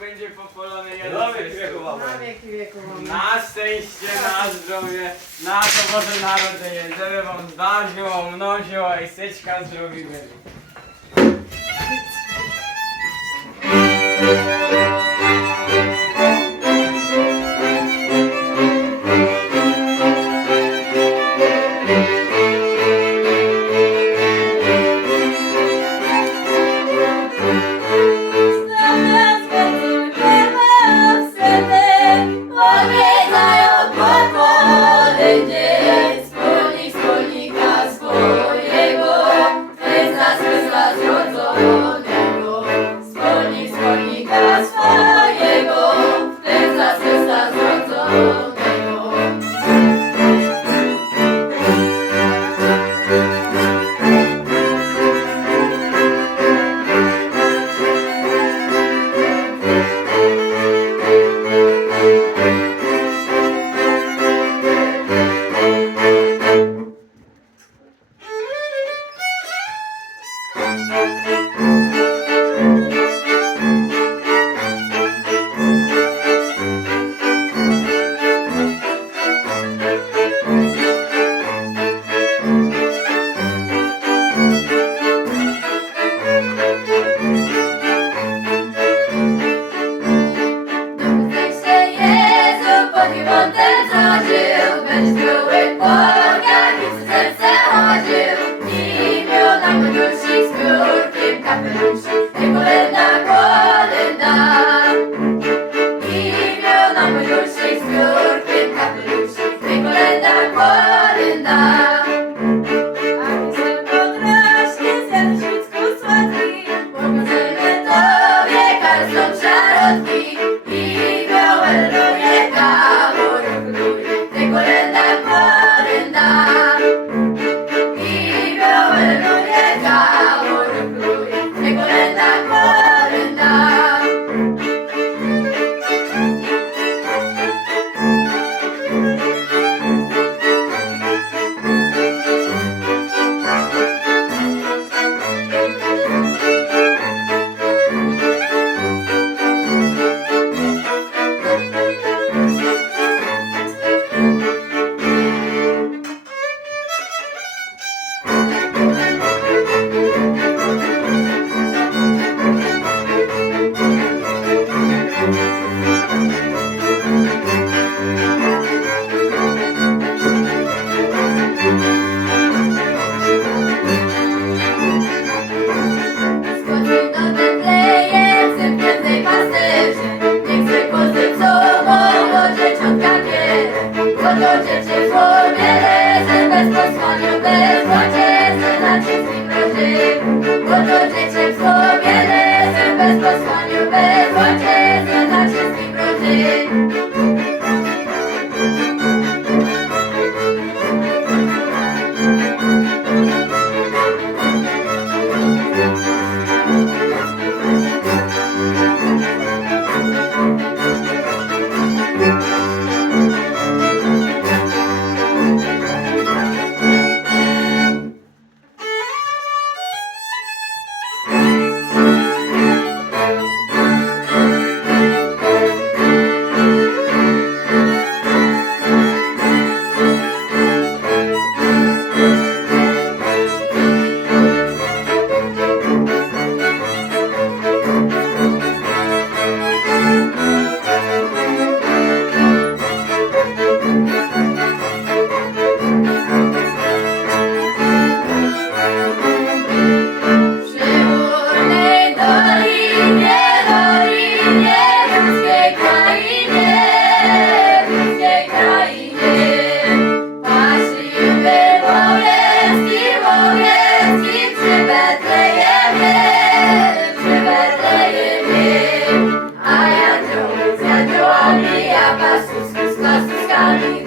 będzie popolone Na wieku Na wieki wieku. Na szczęście, na zdrowie, na to Boże Narodzenie, żeby wam zdarzyło, mnożyło i syczka zdrowi byli. Ah. Sally.